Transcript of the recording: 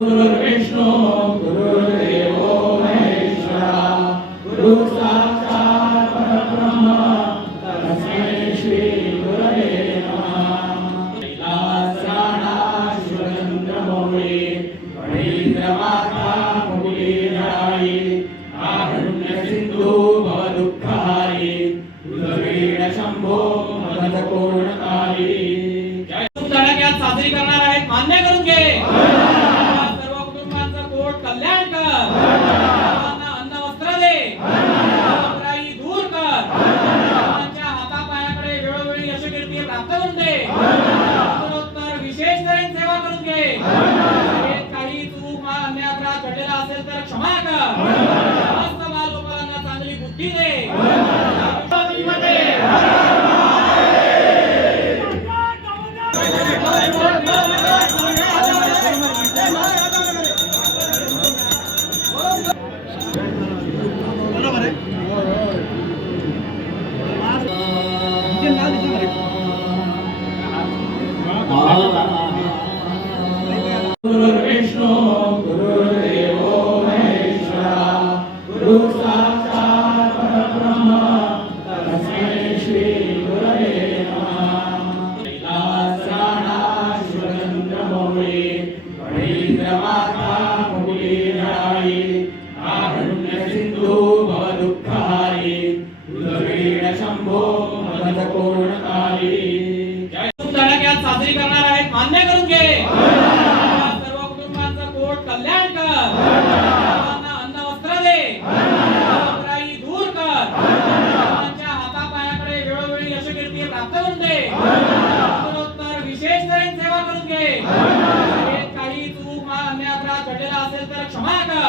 गुरुर्विष्णू गुरुर्देवो महेश्वरा गुरु साक्षात् परब्रह्म तस्मै श्री गुरवे नमः। कैलासराणा शिवचंद्रमौळी फणीन्द्रमाता मुकुलीधराई कारुण्य सिंधू भवदुःखहारी कुलवीण शंभो मदकोणकारी। धडाक्यात साजरी करणार आहेत, मान्य करून घे। सर्व कुटुंबांचा कोट कल्याण कर, अन्न वस्त्र दे, रोगराई दूर कर, सर्वांच्या हातापायाकडे वेळोवेळी यशकीर्ती प्राप्त करून दे, उत्तरोत्तर विशेष तऱ्हेने सेवा करून घे। शाळेत काही चूक अन्य अपराध घडलेला असेल तर क्षमा कर, समस्त बालगोपालांना चांगली बुद्धी दे। गुरुर्विष्णू गुरुर्देवो महेश्वरा गुरु साक्षात् परब्रह्म तस्मै श्री गुरवे नमः। कैलासराणा शिवचंद्रमौळी फणीन्द्रमाता मुकुलीधराई कारुण्य सिंधू भवदुःखहारी कुलवीण शंभो मदकोणकारी। धडाक्यात साजरी करणार आहेत, मान्य करून घे। सर्व कुटुंबांचा कोट कल्याण कर, अन्न वस्त्र दे, रोगराई दूर कर, सर्वांच्या हातापायाकडे वेळोवेळी यशकीर्ती प्राप्त करून दे, उत्तरोत्तर विशेष तऱ्हेने सेवा करून घे। शाळेत काही चूक अन्य अपराध घडलेला असेल तर क्षमा कर,